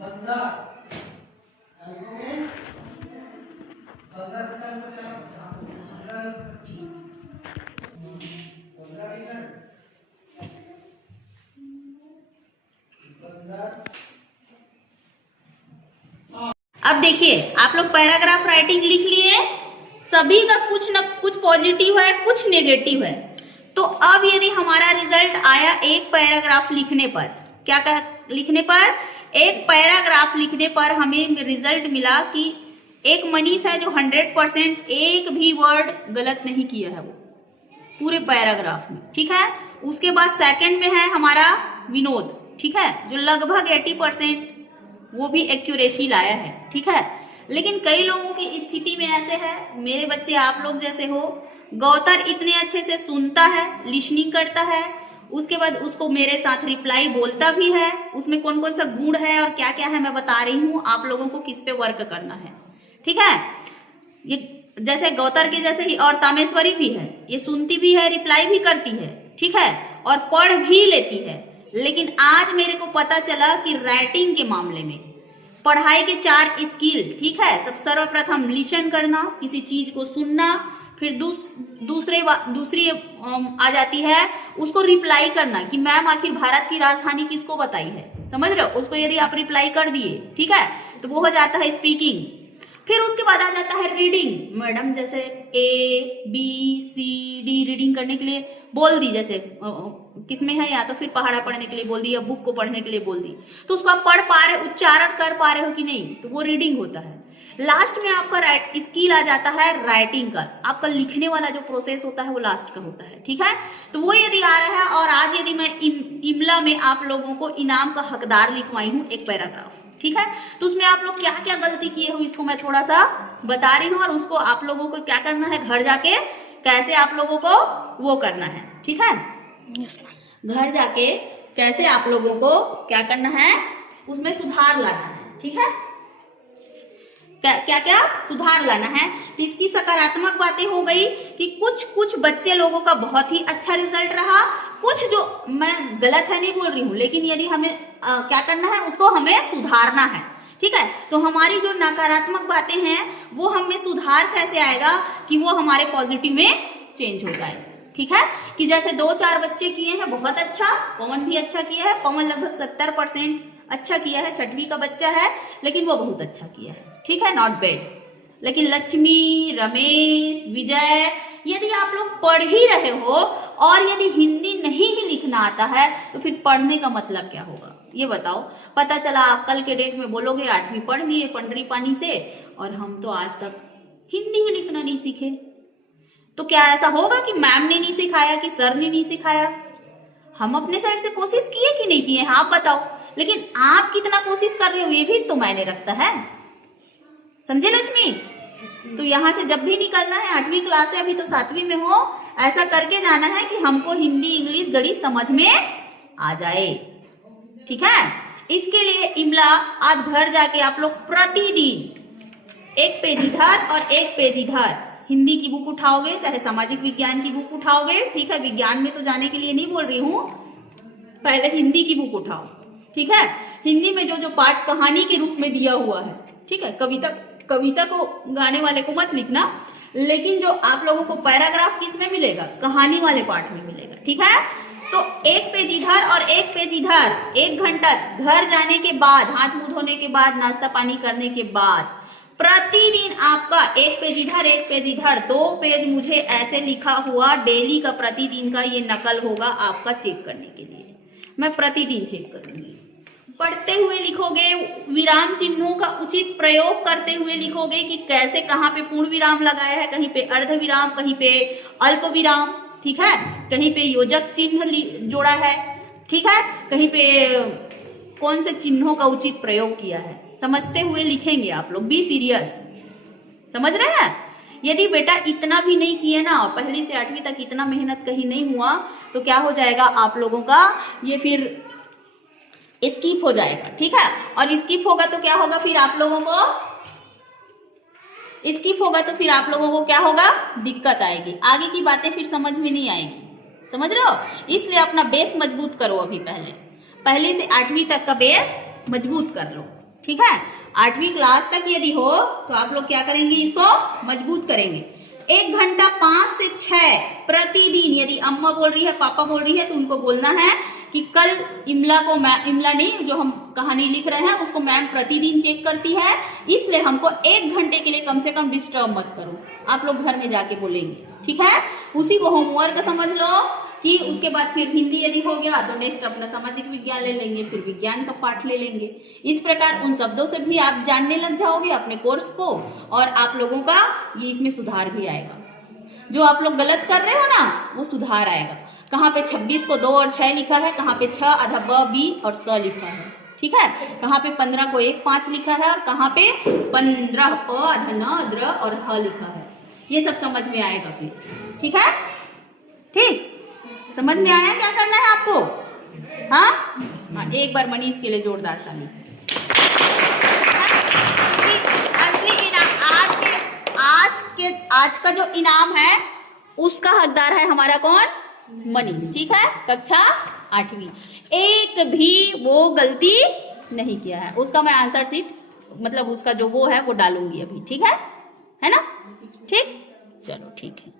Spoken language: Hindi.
अब देखिए, आप लोग पैराग्राफ राइटिंग लिख लिए, सभी का कुछ न कुछ पॉजिटिव है, कुछ नेगेटिव है। तो अब यदि हमारा रिजल्ट आया एक पैराग्राफ लिखने पर, क्या लिखने पर, एक पैराग्राफ लिखने पर हमें रिजल्ट मिला कि एक मनीष है जो 100% एक भी वर्ड गलत नहीं किया है वो पूरे पैराग्राफ में, ठीक है। उसके बाद सेकंड में है हमारा विनोद, ठीक है, जो लगभग 80% वो भी एक्यूरेसी लाया है, ठीक है। लेकिन कई लोगों की स्थिति में ऐसे है, मेरे बच्चे आप लोग जैसे हो, गौतर इतने अच्छे से सुनता है, लिसनिंग करता है, उसके बाद उसको मेरे साथ रिप्लाई बोलता भी है, उसमें कौन कौन सा गुण है और क्या क्या है मैं बता रही हूँ, आप लोगों को किस पे वर्क करना है, ठीक है। ये जैसे गौतर के जैसे ही और तामेश्वरी भी है, ये सुनती भी है, रिप्लाई भी करती है, ठीक है, और पढ़ भी लेती है। लेकिन आज मेरे को पता चला कि राइटिंग के मामले में पढ़ाई के 4 स्किल, ठीक है, सब सर्वप्रथम लिसन करना, किसी चीज को सुनना, फिर दूसरी आ जाती है उसको रिप्लाई करना कि मैम आखिर भारत की राजधानी किसको बताई है, समझ रहे हो, उसको यदि आप रिप्लाई कर दिए, ठीक है, तो वो हो जाता है स्पीकिंग। फिर उसके बाद आ जाता है रीडिंग, मैडम जैसे ABCD रीडिंग करने के लिए बोल दी, जैसे किसमें है, या तो फिर पहाड़ा पढ़ने के लिए बोल दी या बुक को पढ़ने के लिए बोल दी, तो उसको आप पढ़ पा रहे, उच्चारण कर पा रहे हो कि नहीं, तो वो रीडिंग होता है। लास्ट में आपका स्किल आ जाता है राइटिंग का, आपका लिखने वाला जो प्रोसेस होता है वो लास्ट का होता है, ठीक है। तो वो यदि आ रहा है, और आज यदि मैं इमला में आप लोगों को इनाम का हकदार लिखवाई हूँ एक पैराग्राफ, ठीक है, तो उसमें आप लोग क्या क्या गलती किए हो इसको मैं थोड़ा सा बता रही हूँ, और उसको आप लोगों को क्या करना है, घर जाके कैसे आप लोगों को वो करना है, ठीक है। घर जाके कैसे आप लोगों को क्या करना है, उसमें सुधार लाना है, ठीक है, क्या क्या सुधार लाना है। तो इसकी सकारात्मक बातें हो गई कि कुछ बच्चे लोगों का बहुत ही अच्छा रिजल्ट रहा, कुछ जो मैं गलत है नहीं बोल रही हूँ, लेकिन यदि हमें क्या करना है, उसको हमें सुधारना है, ठीक है। तो हमारी जो नकारात्मक बातें हैं वो हमें सुधार कैसे आएगा कि वो हमारे पॉजिटिव में चेंज हो जाए, ठीक है। कि जैसे 2-4 बच्चे किए हैं बहुत अच्छा, पवन भी अच्छा किया है, पवन लगभग 70% अच्छा किया है, 6वीं का बच्चा है, लेकिन वो बहुत अच्छा किया है, ठीक है, नॉट बैड। लेकिन लक्ष्मी, रमेश, विजय, यदि आप लोग पढ़ ही रहे हो और यदि हिंदी नहीं ही लिखना आता है तो फिर पढ़ने का मतलब क्या होगा, ये बताओ। पता चला आप कल के डेट में बोलोगे 8वीं पढ़ लिए पंडरी पानी से, और हम तो आज तक हिंदी ही लिखना नहीं सीखे। तो क्या ऐसा होगा कि मैम ने नहीं सिखाया, कि सर ने नहीं सिखाया? हम अपने साइड से कोशिश किए कि नहीं किए, आप बताओ। लेकिन आप कितना कोशिश कर रहे हो ये भी तो मायने रखता है, समझे लक्ष्मी। तो यहाँ से जब भी निकलना है, 8वीं क्लास है, अभी तो 7वीं में हो, ऐसा करके जाना है कि हमको हिंदी, इंग्लिश, गणित समझ में आ जाए, ठीक है। इसके लिए इमला आज घर जाके आप लोग प्रतिदिन 1 पेज इधर और 1 पेज इधर हिंदी की बुक उठाओगे, चाहे सामाजिक विज्ञान की बुक उठाओगे, ठीक है, विज्ञान में तो जाने के लिए नहीं बोल रही हूँ, पहले हिंदी की बुक उठाओ, ठीक है। हिंदी में जो पाठ कहानी के रूप में दिया हुआ है, ठीक है, कविता को गाने वाले को मत लिखना, लेकिन जो आप लोगों को पैराग्राफ किसमें मिलेगा, कहानी वाले पाठ में मिलेगा, ठीक है। तो 1 पेज इधर और 1 पेज इधर, 1 घंटा घर जाने के बाद, हाथ मुंह धोने के बाद, नाश्ता पानी करने के बाद प्रतिदिन आपका 1 पेज इधर 1 पेज इधर 2 पेज मुझे ऐसे लिखा हुआ डेली का प्रतिदिन का ये नकल होगा आपका चेक करने के लिए। मैं प्रतिदिन चेक करूंगी। पढ़ते हुए लिखोगे, विराम चिन्हों का उचित प्रयोग करते हुए लिखोगे कि कैसे कहाँ पे पूर्ण विराम लगाया है, कहीं पे अर्ध विराम, कहीं पे अल्प विराम, ठीक है, कहीं पे योजक चिन्ह जोड़ा है, ठीक है, कहीं पे कौन से चिन्हों का उचित प्रयोग किया है, समझते हुए लिखेंगे आप लोग। बी सीरियस, समझ रहे हैं। यदि बेटा इतना भी नहीं किए ना, और 1ली से 8वीं तक इतना मेहनत कहीं नहीं हुआ, तो क्या हो जाएगा आप लोगों का, ये फिर स्किप हो जाएगा, ठीक है। और स्किप होगा तो क्या होगा, फिर आप लोगों को फिर आप लोगों को क्या होगा, दिक्कत आएगी, आगे की बातें फिर समझ में नहीं आएगी, समझ रहे हो। इसलिए अपना बेस मजबूत करो, अभी 1ली से 8वीं तक का बेस मजबूत कर लो, ठीक है। 8वीं क्लास तक यदि हो तो आप लोग क्या करेंगे, इसको मजबूत करेंगे। 1 घंटा 5 से 6 प्रतिदिन, यदि अम्मा बोल रही है, पापा बोल रही है, तो उनको बोलना है कि कल इमला को, इमला नहीं, जो हम कहानी लिख रहे हैं उसको मैम प्रतिदिन चेक करती है, इसलिए हमको 1 घंटे के लिए कम से कम डिस्टर्ब मत करो। आप लोग घर में जाके बोलेंगे, ठीक है। उसी को होमवर्क समझ लो कि उसके बाद फिर हिंदी यदि हो गया तो नेक्स्ट अपना सामाजिक विज्ञान ले लेंगे, फिर विज्ञान का पाठ ले लेंगे। इस प्रकार उन शब्दों से भी आप जानने लग जाओगे अपने कोर्स को, और आप लोगों का ये इसमें सुधार भी आएगा। जो आप लोग गलत कर रहे हो ना, वो सुधार आएगा। कहाँ पे 26 को 2 और 6 लिखा है, कहाँ पे 6 आधा ब बी और स लिखा है, ठीक है। कहाँ पे 15 को 1 5 लिखा है, और कहाँ पे 15 प आधा न द्र और ह लिखा है। ये सब समझ में आएगा फिर, ठीक है। ठीक, समझ में आया क्या करना है आपको? हाँ, एक बार मनीष के लिए जोरदार ताली। असली इनाम आज का जो इनाम है उसका हकदार है हमारा कौन? मनीष, ठीक है। कक्षा 8वीं, एक भी वो गलती नहीं किया है। उसका मैं आंसर शीट, मतलब उसका जो वो है वो डालूंगी अभी, ठीक है ना? ठीक, चलो ठीक है।